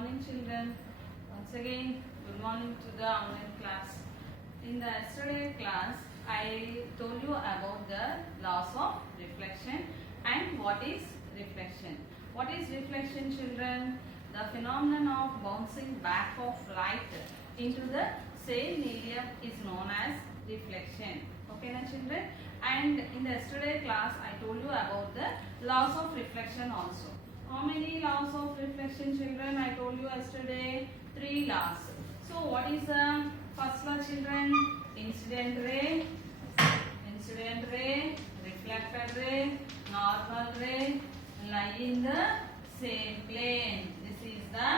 morning children. Once again, good morning to the online class. In the yesterday class, I told you about the laws of reflection and what is reflection. What is reflection, children? The phenomenon of bouncing back of light into the same medium is known as reflection. Okay, na children? And in the yesterday class, I told you about the laws of reflection also. How many laws of reflection, children? I told you yesterday 3 laws. So what is the first law, children? Incident ray, reflected ray, normal ray lie in the same plane. This is the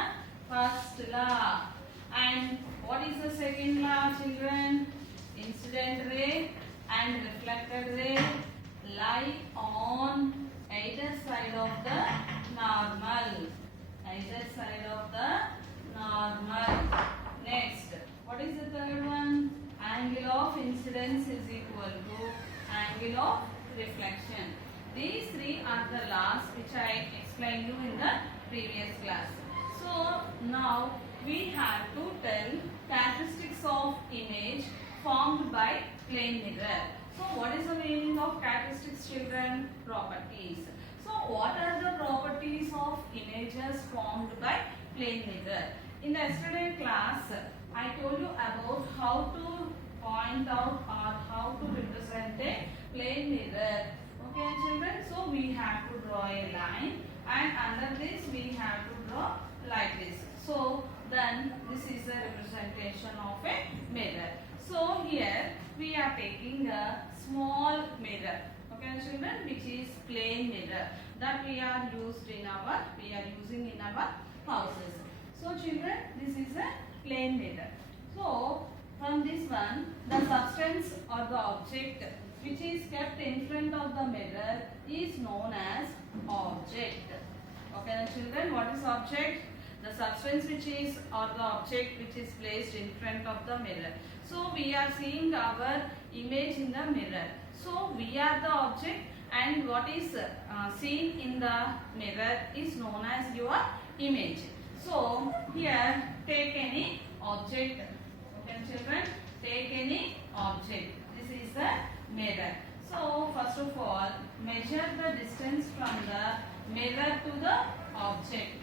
first law. And what is the second law, children? Incident ray and reflected ray lie on either side of the normal. Either side of the normal. Next, what is the third one? Angle of incidence is equal to angle of reflection. These 3 are the laws which I explained you in the previous class. So now we have to tell characteristics of image formed by plane mirror. So what is the meaning of characteristics, children? Properties. So what are the properties of images formed by plane mirror? In the yesterday class, I told you about how to point out or how to represent a plane mirror. Okay, children? So we have to draw a line, and under this we have to draw like this. So then this is a representation of a mirror. So here we are taking a small mirror. Okay, children, which is plane mirror that we are using in our houses. So children, this is a plane mirror. So from this one, the substance or the object which is kept in front of the mirror is known as object. Okay, children, what is object? The substance which is or the object which is placed in front of the mirror. So we are seeing our image in the mirror. So we are the object, and what is seen in the mirror is known as your image. So here take any object. Okay, children, take any object. This is the mirror. So first of all, measure the distance from the mirror to the object.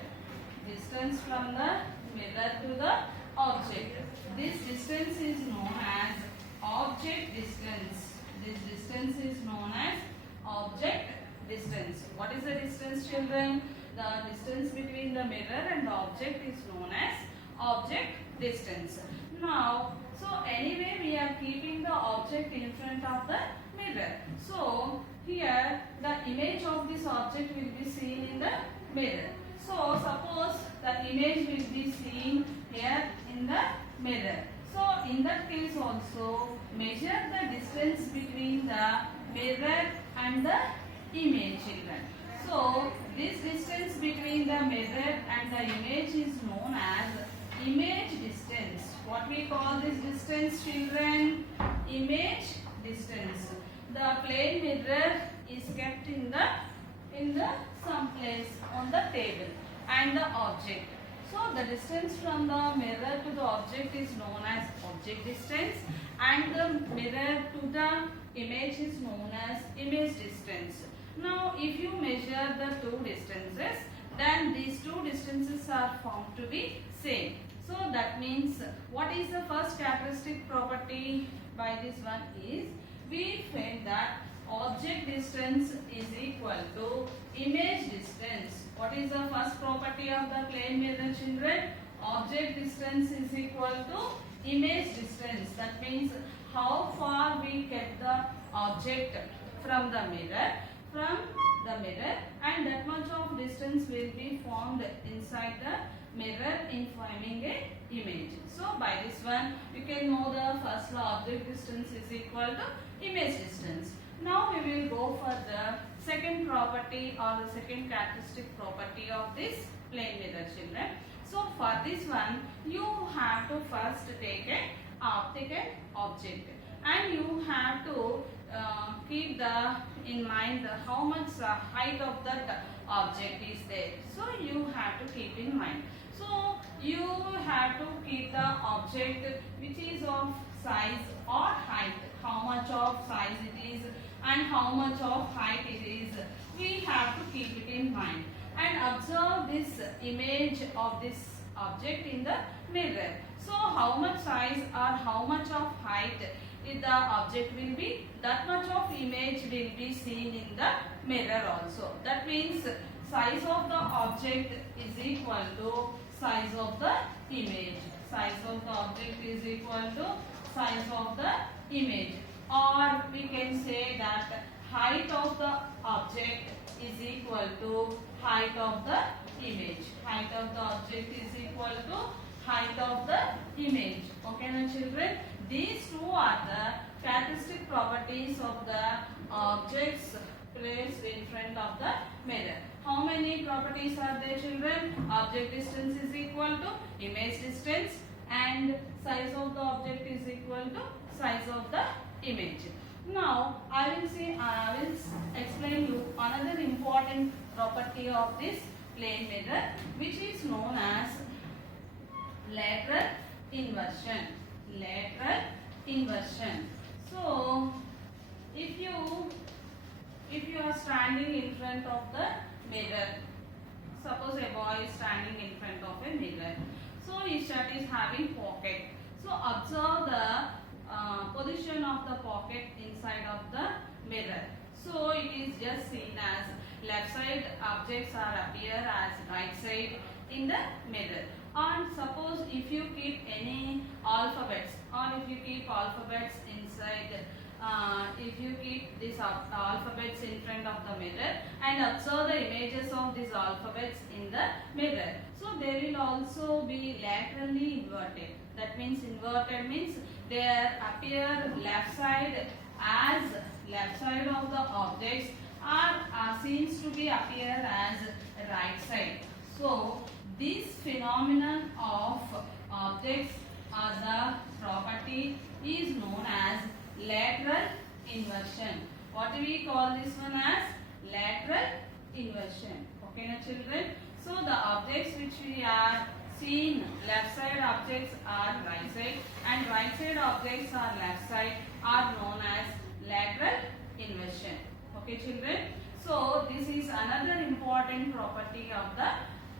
Distance from the mirror to the object. This distance is known as object distance. This distance is known as object distance. What is the distance, children? The distance between the mirror and the object is known as object distance. Now, so anyway we are keeping the object in front of the mirror. So here the image of this object will be seen in the mirror. So suppose the image will be seen here in the mirror. So in that case also measure the distance between the mirror and the image, children. So this distance between the mirror and the image is known as image distance. What we call this distance, children? Image distance. The plane mirror is kept in the some place on the table and the object. So the distance from the mirror to the object is known as object distance, and the mirror to the image is known as image distance. Now if you measure the 2 distances, then these 2 distances are found to be same. So that means what is the first characteristic property by this one is we find that object distance is equal to image distance. What is the first property of the plane mirror, children? Object distance is equal to image distance. That means how far we kept the object from the mirror, and that much of distance will be formed inside the mirror in forming a image. So by this one you can know the first law, object distance is equal to image distance. Now we will go for the second property or the second characteristic property of this plane mirror, children. So for this one you have to first take an object, and you have to keep in mind how much height of that object is there. So you have to keep in mind. So keep the object which is of size or height, how much of size it is and how much of height it is, we have to keep it in mind and observe this image of this object in the mirror. So how much size or how much of height if the object will be, that much of image will be seen in the mirror also. That means size of the object is equal to size of the image. Size of the object is equal to size of the image, or we can say that height of the object is equal to height of the image. Height of the object is equal to height of the image. Okay, my children, these two are the characteristic properties of the objects placed in front of the mirror. How many properties are there, children? Object distance is equal to image distance and size of the object is equal to size of the image. Now I will explain you another important property of this plane mirror, which is known as lateral inversion. Lateral inversion. So if you are standing in front of the mirror, suppose a boy is standing in front of a mirror, so his shirt is having pocket. So observe the position of the pocket inside of the mirror. So it is just seen as left side objects are appear as right side in the mirror. And suppose if you keep any alphabets, or if you keep alphabets inside, if you keep these alphabets in front of the mirror and observe the images of these alphabets in the mirror, so they will also be laterally inverted. That means inverted means they appear left side, as left side of the objects are seems to be appear as right side. So this phenomenon of objects or the property is known as lateral inversion. What do we call this one as? Lateral inversion. Okay, now children. So the objects which we are seeing, left side objects are right side and right side objects are left side, are known as lateral inversion. Okay, children. So this is another important property of the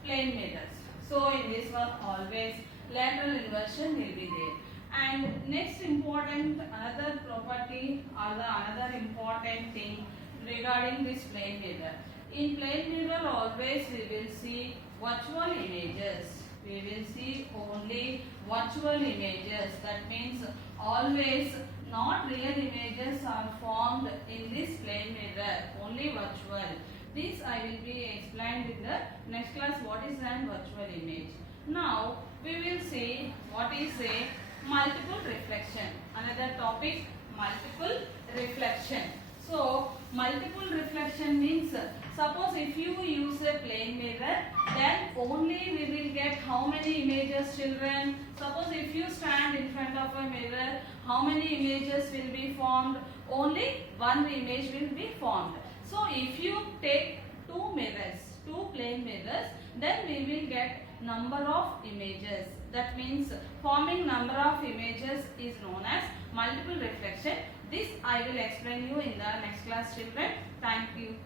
plane mirrors. So in this one always lateral inversion will be there. And next important another property or the another important thing regarding this plane mirror. In plane mirror always we will see virtual images. We will see only virtual images. That means always not real images are formed in this plane mirror, only virtual. This I will be explained in the next class what is an virtual image. Now we will see what is a multiple reflection. Another topic, multiple reflection. So multiple reflection means, suppose if you use a plane mirror, then only we will get how many images, children? Suppose if you stand in front of a mirror, how many images will be formed? Only one image will be formed. So if you take two mirrors, two plane mirrors, then we will get number of images. That means forming number of images is known as multiple reflection. This I will explain you in the next class, children. Thank you.